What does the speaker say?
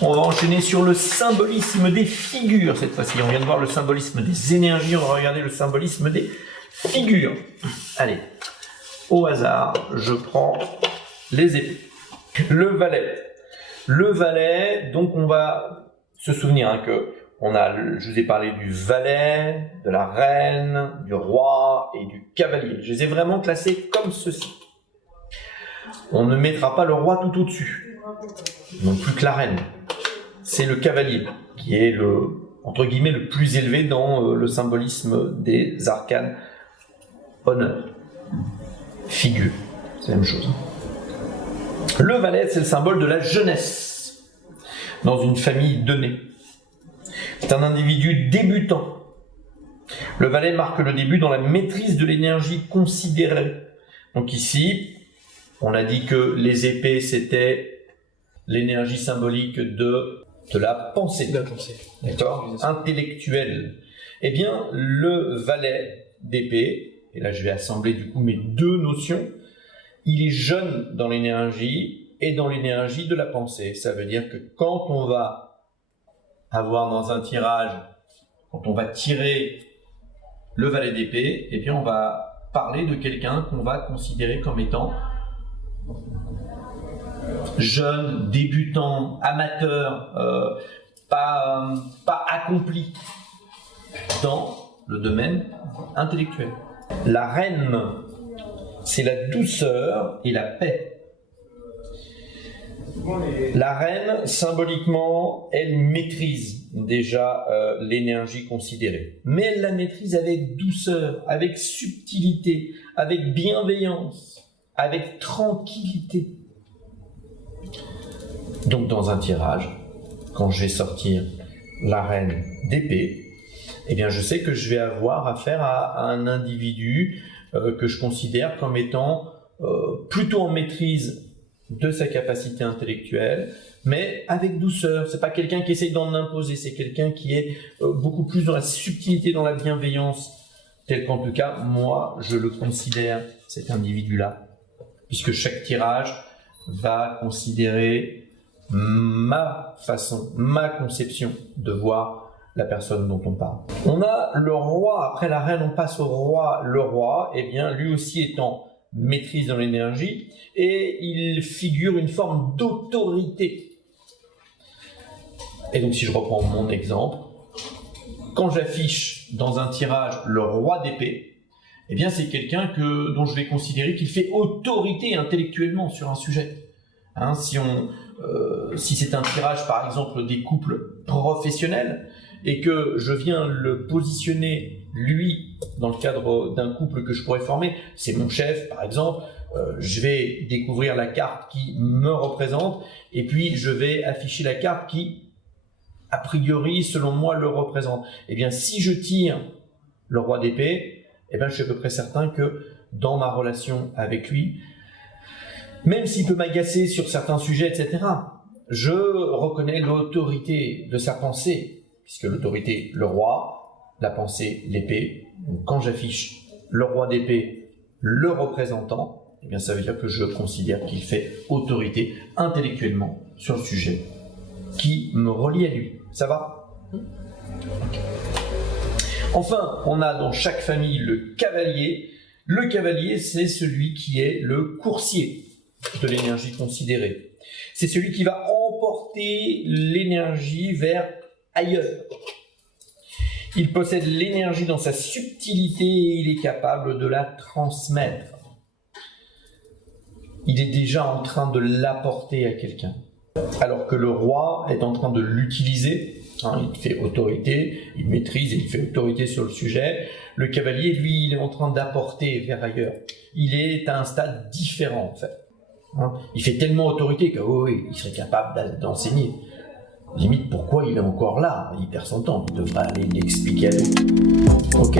On va enchaîner sur le symbolisme des figures cette fois-ci. On vient de voir le symbolisme des énergies, on va regarder le symbolisme des figures. Allez, au hasard, je prends les épées. Le valet. Le valet, donc on va se souvenir que je vous ai parlé du valet, de la reine, du roi et du cavalier. Je les ai vraiment classés comme ceci. On ne mettra pas le roi tout au-dessus, non plus que la reine. C'est le cavalier qui est entre guillemets le plus élevé dans le symbolisme des arcanes. Honneur, figure, c'est la même chose. Le valet, c'est le symbole de la jeunesse dans une famille donnée. C'est un individu débutant. Le valet marque le début dans la maîtrise de l'énergie considérée. Donc ici, on a dit que les épées, c'était l'énergie symbolique de la pensée. De la pensée. D'accord ? Intellectuelle. Eh bien, le valet d'épée, et là je vais assembler du coup mes deux notions, il est jeune dans l'énergie et dans l'énergie de la pensée. Ça veut dire que quand on va avoir dans un tirage, quand on va tirer le valet d'épée, eh bien on va parler de quelqu'un qu'on va considérer comme étant jeune, débutant, amateur, pas accompli dans le domaine intellectuel. La reine, c'est la douceur et la paix. La reine, symboliquement, elle maîtrise déjà l'énergie considérée. Mais elle la maîtrise avec douceur, avec subtilité, avec bienveillance, avec tranquillité. Donc dans un tirage, quand je vais sortir la reine d'épée, eh bien je sais que je vais avoir affaire à un individu que je considère comme étant plutôt en maîtrise de sa capacité intellectuelle, mais avec douceur. C'est pas quelqu'un qui essaye d'en imposer, c'est quelqu'un qui est beaucoup plus dans la subtilité, dans la bienveillance, tel qu'en tout cas, moi, je le considère, cet individu-là, puisque chaque tirage va considérer ma façon, ma conception de voir la personne dont on parle. On a le roi, après la reine, on passe au roi. Le roi, eh bien, lui aussi étant maîtrise dans l'énergie, et il figure une forme d'autorité. Et donc, si je reprends mon exemple, quand j'affiche dans un tirage le roi d'épée, eh bien, c'est quelqu'un dont je vais considérer qu'il fait autorité intellectuellement sur un sujet. Hein, si c'est un tirage, par exemple, des couples professionnels, et que je viens le positionner, lui, dans le cadre d'un couple que je pourrais former, c'est mon chef, par exemple, je vais découvrir la carte qui me représente, et puis je vais afficher la carte qui, a priori, selon moi, le représente. Eh bien, si je tire le roi d'épée, eh bien, je suis à peu près certain que dans ma relation avec lui, même s'il peut m'agacer sur certains sujets, etc., je reconnais l'autorité de sa pensée, puisque l'autorité, le roi, la pensée, l'épée. Donc, quand j'affiche le roi d'épée, le représentant, eh bien, ça veut dire que je considère qu'il fait autorité intellectuellement sur le sujet qui me relie à lui. Ça va ? Enfin, on a dans chaque famille le cavalier. Le cavalier, c'est celui qui est le coursier de l'énergie considérée. C'est celui qui va emporter l'énergie vers ailleurs. Il possède l'énergie dans sa subtilité et il est capable de la transmettre. Il est déjà en train de l'apporter à quelqu'un. Alors que le roi est en train de l'utiliser, il fait autorité, il maîtrise et il fait autorité sur le sujet. Le cavalier, lui, il est en train d'apporter vers ailleurs. Il est à un stade différent, en fait. Il fait tellement autorité que oui, il serait capable d'enseigner. Limite, pourquoi il est encore là? Il perd son temps, il devrait aller l'expliquer à d'autres. Ok.